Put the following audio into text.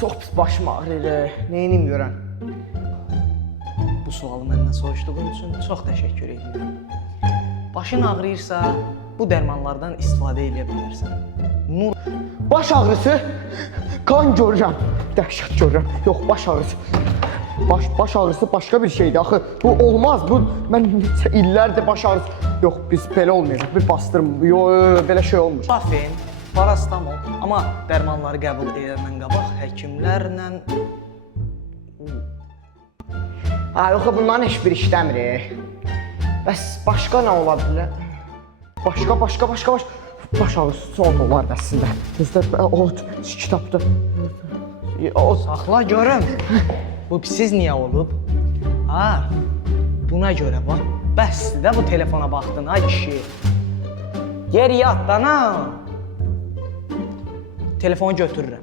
Çox pis başım ağrıyır. Neyini görən? Bu sualı məndən soruşduğun üçün çox təşəkkür edirəm. Başın ağrıyırsa, bu dərmanlardan istifadə edə bilərsən. Nur Baş ağrısı, kan görürəm. Dəhşət görürəm. Yox, baş ağrısı. Baş ağrısı başqa bir şeydir. Axı bu olmaz. Bu mən neçə illərdir baş ağrısı. Yox, biz belə olmayacaq. Bir bastırım. Yox, belə şey olmur. Bafen, parastamol, amma dərmanları qəbul edəndən qabaq həkimlərlə Yox, bunların heç bir işləmir. Bəs başqa nə ola bilər? Başqa. Baş ağrısı olar əslində. Bizdə kitabda. saxla görüm. Bu siz niyə olub? Buna görə bax. Bəsdir də bu telefona baxdın ay kişi. Yer yatdan ha. Telefonu götürürəm.